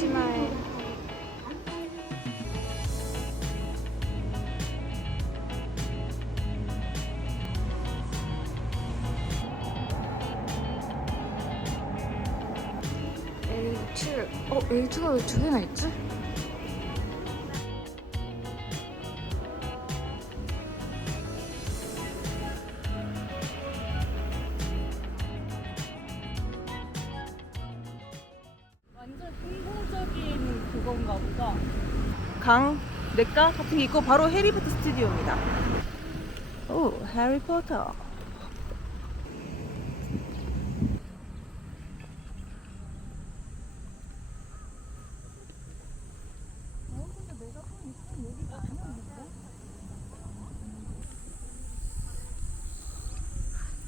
조심해. L2. 어, L2가 왜 두 개나 있지? 게 있고 바로 해리포터 스튜디오입니다. 오, 해리포터.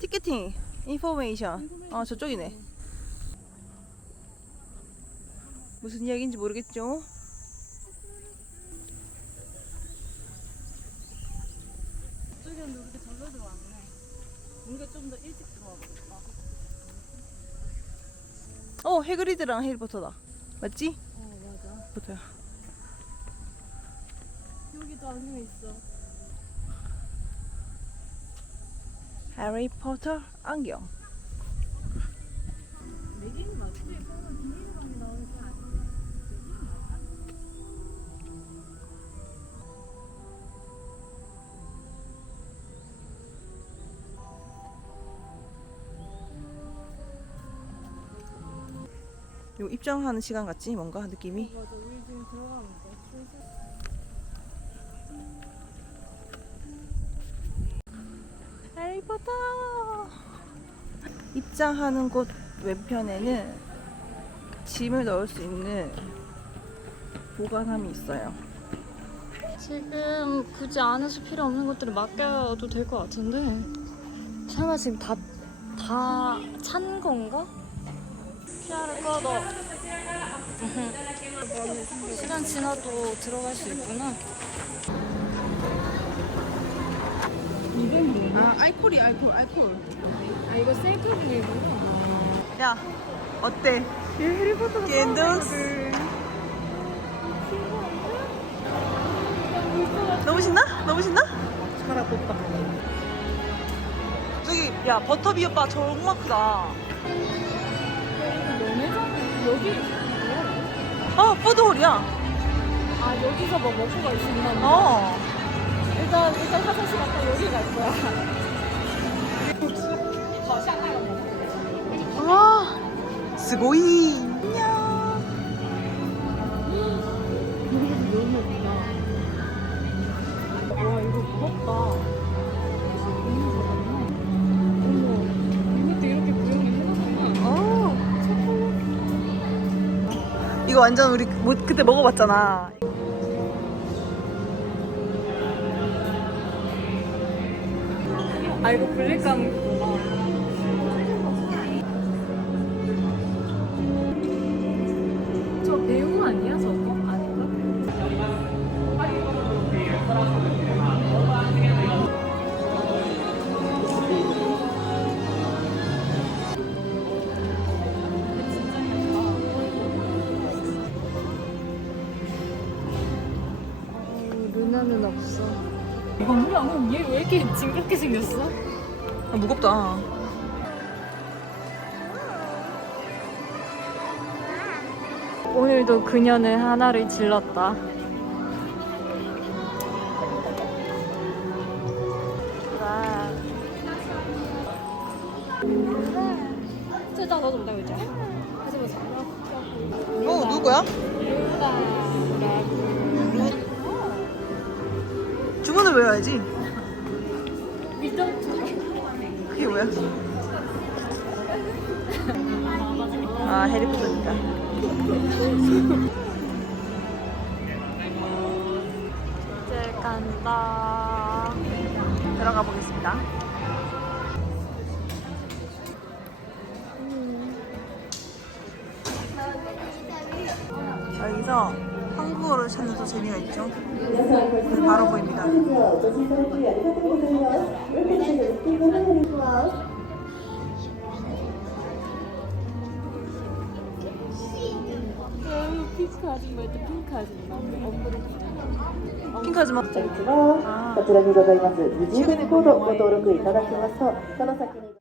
티켓팅, 인포메이션. 아, 저쪽이네. 무슨 이야기인지 모르겠죠? 이쪽에는 우리가 절로 들어왔네. 우리가 좀 더 일찍 들어와 보겠다. 어, 해그리드랑 해리포터다. 맞지? 어 맞아. 포터야. 여기도 안에 있어. 해리포터 안경. 메긴 맞지? 입장하는 시간 같지? 뭔가 느낌이? 맞아. 우리 지금 들어가면 돼. 해리포터. 입장하는 곳 왼편에는 짐을 넣을 수 있는 보관함이 있어요. 지금 굳이 안에서 필요 없는 것들을 맡겨도 될 것 같은데 설마 지금 다 다 찬 건가? 키아를 꺼둬 시간 지나도 들어갈 수 있구나 아, 알콜이 알콜, 알콜. 아 이거 셀카봉이구나 야, 어때? 해리포터 겐더스. 너무 신나? 너무 신나? 가라 오빠. 저기, 야, 버터비 오빠 정말 크다. 연회장 여기 어, 푸드홀이야. 아 여기서 뭐 먹고 갈 수 있나 보다 어. 일단 일단 화장실 갔다 여기 갈 거야 와, 스고이. 안녕. 너무 예쁘다. 와 이거 무겁다. 이거 완전 우리 뭐, 그때 먹어봤잖아. 아 이거 블랙감이구나. 저 배우 아니야 저거? 이렇게 징그럽게 생겼어? 아, 무겁다. 오늘도 그녀는 하나를 질렀다. 들어가 보겠습니다. 여기서 한국어를 찾는 또 재미가 있죠. 바로 보입니다. 핑크 아줌마일 때 핑크 아줌마. 엄브레 金華島こちらにございます。二重組コードご登録いただきますと、その先に。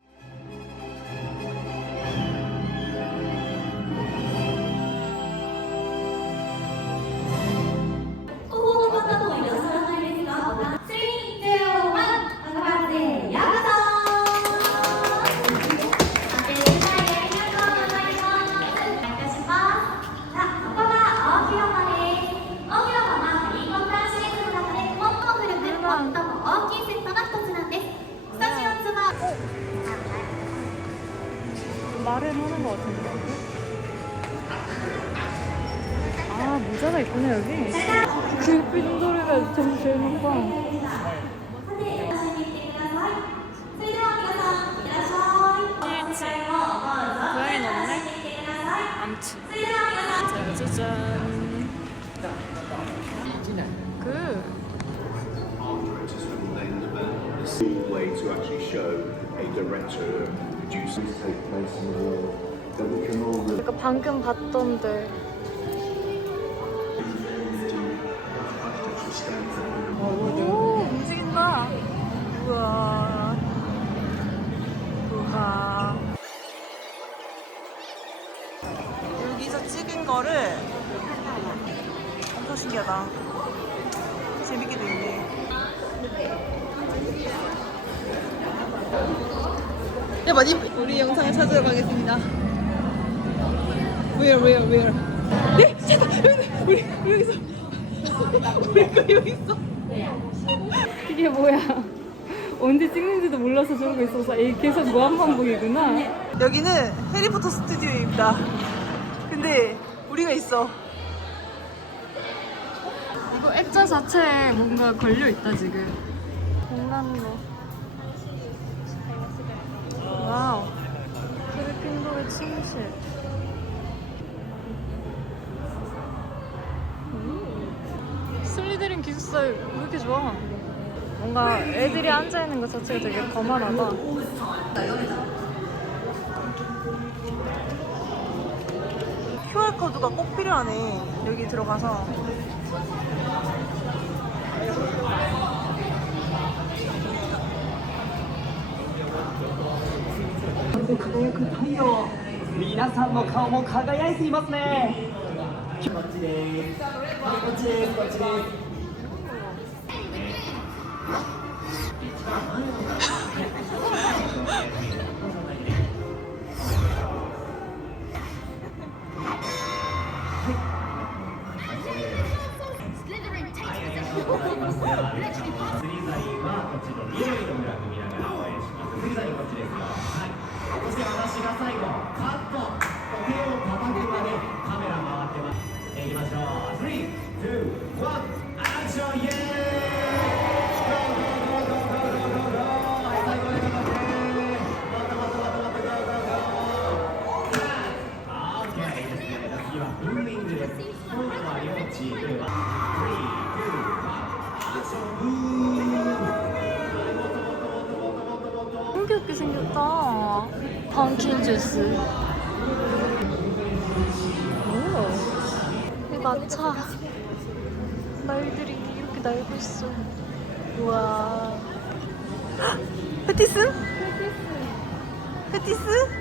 짜자잔. 그. Way to actually show a director producing take place in the world that we can all 그러니까 방금 봤던데. 네, 많이 우리 영상을 찾으러 가겠습니다. Where, where, where? 네, 여기, 우리 우리 여기서 우리가 여기 있어. 이게 뭐야? 언제 찍는지도 몰라서 저러고 있어서 이 계속 무한반복이구나. 여기는 해리포터 스튜디오입니다. 근데 우리가 있어. 이거 액자 자체에 뭔가 걸려 있다 지금. 공간로. 와우. 그리핀도르 침실. 음. 슬리데린 기숙사 왜 이렇게 좋아? 뭔가 애들이 앉아 있는 것 자체가 되게 거만하다. QR 코드가 꼭 필요하네. 여기 들어가서. と輝く太陽,皆さんの顔も輝いていますね。こっちですこっちですこっちです 신기하게 생겼다. 펌킨 주스. 오. 이 마차. 말들이 이렇게 날고 있어. 우와. 페티스? 페티스?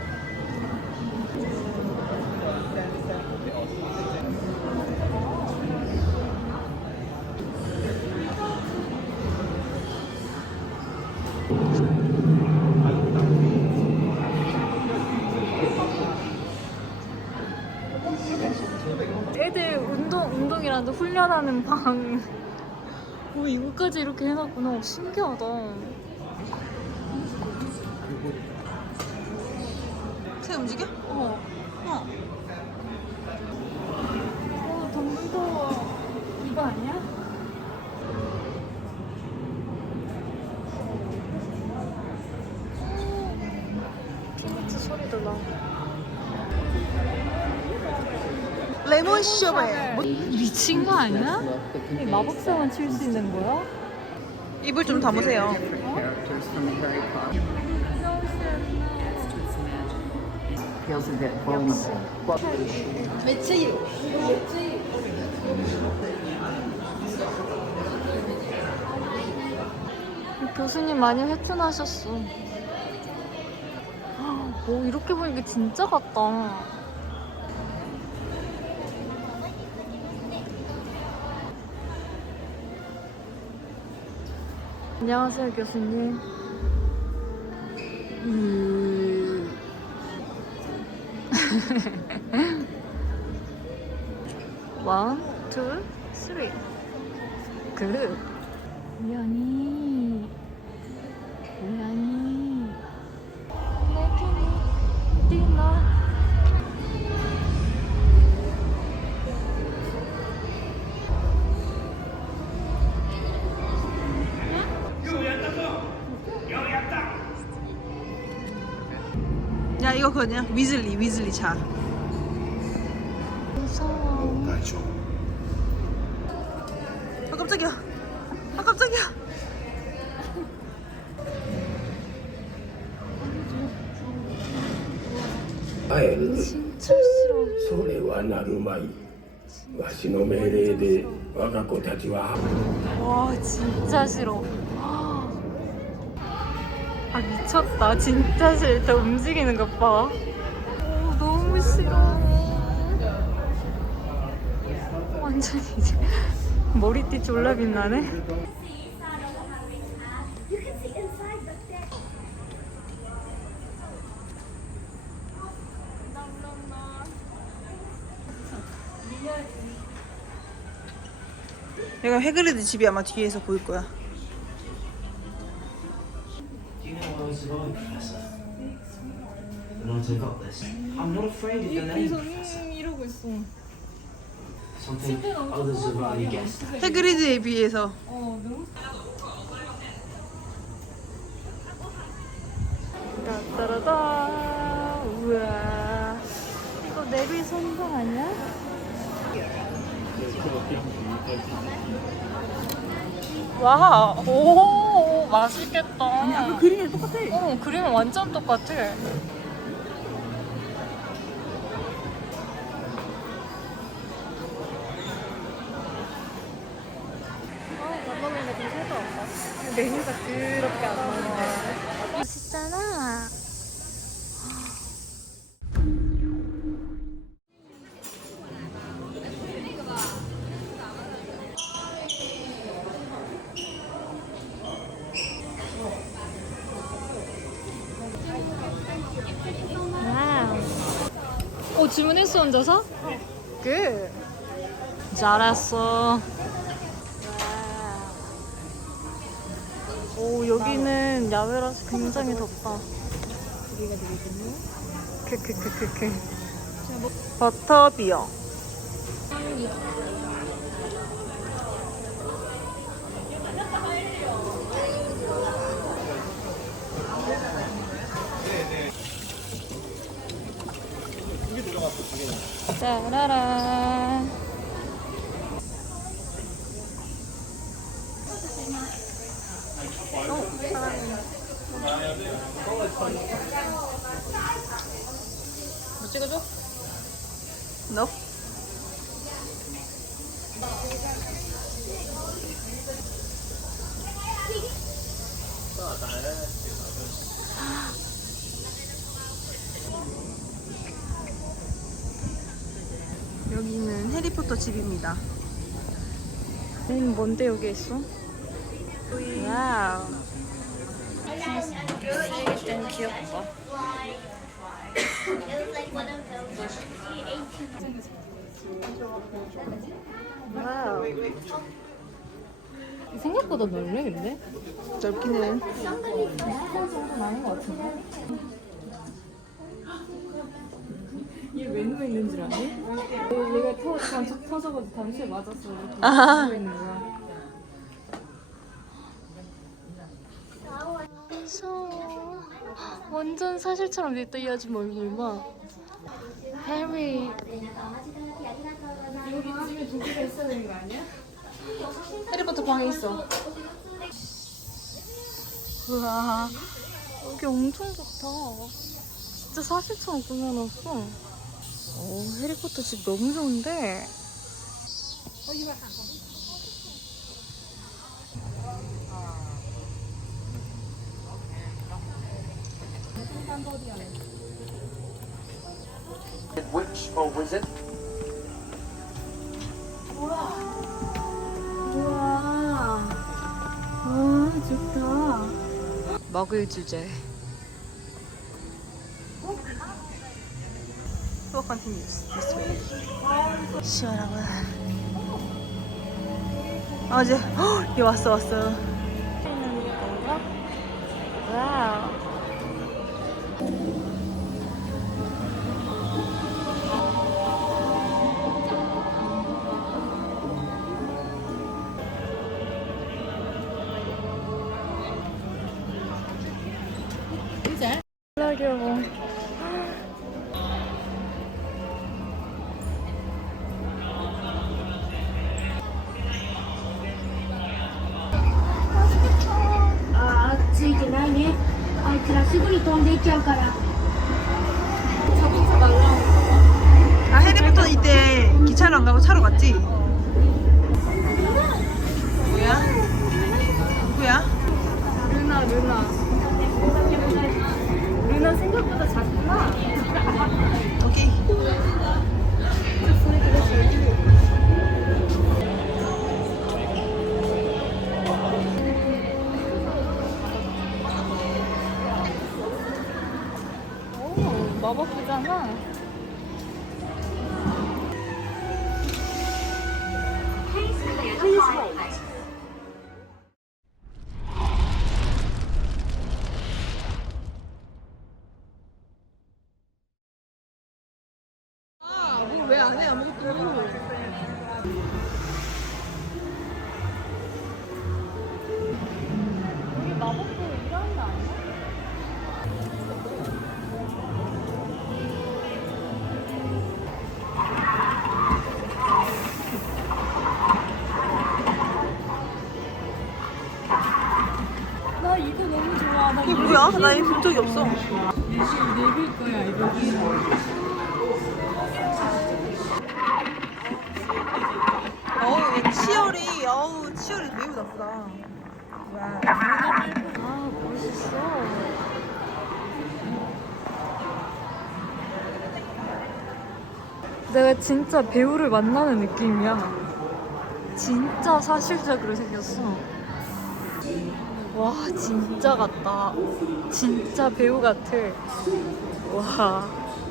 애들 운동, 운동이라도 훈련하는 방. 오, 이거까지 이렇게 해놨구나. 오, 신기하다. 새 움직여? 어. 어. 레몬 셔벨. 미친 거 아니야? 이 마법사만 칠 수 있는 거야? 입을 좀 담으세요. Well, 교수님 많이 회춘하셨어. 오, 이렇게 보니까 진짜 같다. 안녕하세요, 교수님. 음. 쓰리. 굿. 우연히. 우연히. 그거냐? 위즐리 위즐리 차. 무서워. 아 깜짝이야. 아 깜짝이야. 진짜 싫어. それはなるまいわしの命令で我が子たちは 와 진짜 싫어. 아 미쳤다. 진짜 싫다. 움직이는 것 봐. 오, 너무 싫어. 완전히 이제 머리띠 졸라 빛나네. 내가 해그리드 집이 아마 뒤에서 보일 거야. Wrong, Professor? I got this. I'm not afraid of the name, Professor. 이러고 있어. Something others have already guessed. 해그리드에 비해서 따따라다. 우와. 이거 내비 선동 아니야? 와, 오, 맛있겠다. 아니, 아까 그림이 똑같아. 어, 그림은 완전 똑같아. 아, 밥 먹는데 좀 살도 없다. 메뉴가 더럽게 안 나와. 맛있잖아. 어, 주문했어, 혼자서? 굿. 잘했어. 오, 여기는 야외라서 굉장히 덥다. 여기가 되겠군요. 크크크크크. 버터비어. 짜라란. 뭐 찍어줘? 너? 여기는 해리포터 집입니다. 음, 뭔데 여기 있어? 와우. 좀 귀엽다. 와우. 생각보다 넓네 근데? 넓기는 정도는 아닌 것 같은데? 왜 누워 있는 줄 아니? 얘가 터, 단추 터져가지고 단추에 맞았어 아하. 누워 있는 거야 무서워 완전 사실처럼 됐다 이 아줌마 얼굴 봐 해리 해리포터 방에 있어. 우와 여기 엄청 좋다 진짜 사실처럼 꾸며놨어. 오, 해리포터 집 너무 좋은데? Which or was it? 우와. 아, 좋다. 먹을 주제. Continues this way? 시원하군. 아 이제 헉, 얘 왔어 왔어. 오, 마법부잖아. 뭐야? 나 이거 본 적이 없어. 어우 얘 치열이 어우 치열이 매우 나쁘다. 와. 아, 멋있어. 내가 진짜 배우를 만나는 느낌이야. 진짜 사실적으로 생겼어. 와, 진짜 같다. 진짜 배우 같아. 와.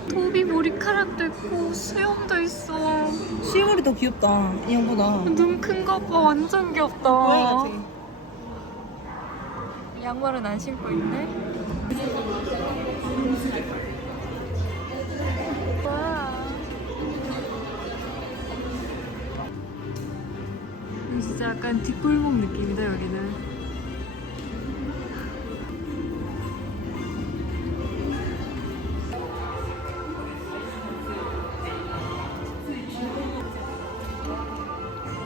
토비 머리카락도 있고, 수염도 있어. 시월이 더 귀엽다 이 형보다. 눈큰거 봐. 완전 귀엽다. 고양이 같아. 양말은 안 신고 있네. 와. 진짜 약간 뒷골목 느낌이다 여기는.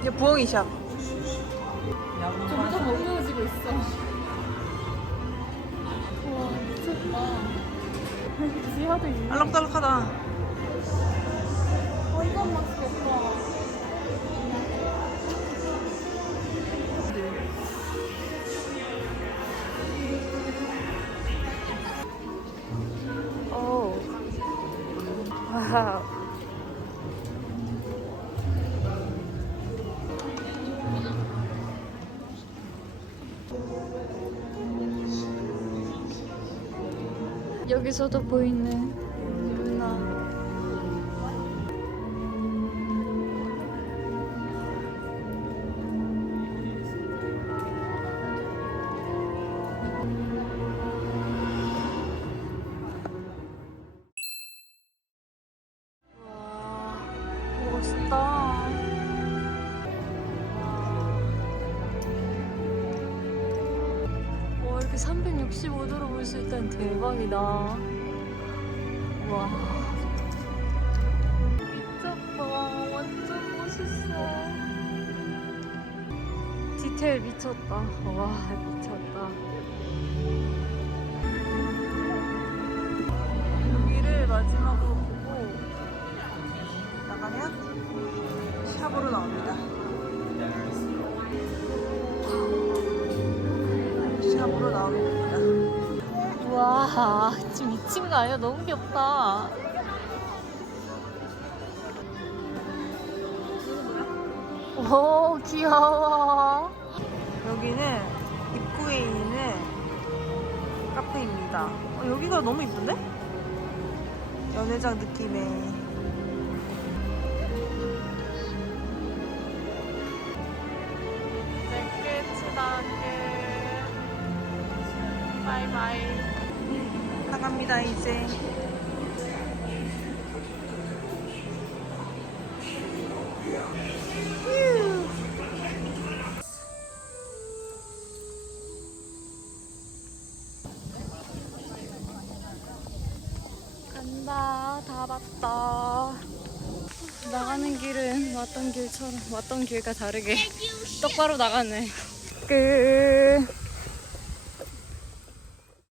얘 부엉이 샵. 점점 어두워지고 있어. 와 미쳤다. 지하도 있네. 알록달록하다. 완전 맛있겠다. 오. 와우. 여기서도 보이는 디테일 미쳤다. 와, 미쳤다. 마지막으로 보고 나가면 샵으로 나옵니다. 샵으로 나오면 됩니다. 우와, 지금 미친 거 아니야? 너무 귀엽다. 오, 귀여워. 여기는 입구에 있는 카페입니다. 어, 여기가 너무 이쁜데? 연회장 느낌의 이제 끝이다, 끝. 바이바이. 나갑니다 이제. 왔던 길처럼 왔던 길과 다르게 똑바로 나가네. 끝.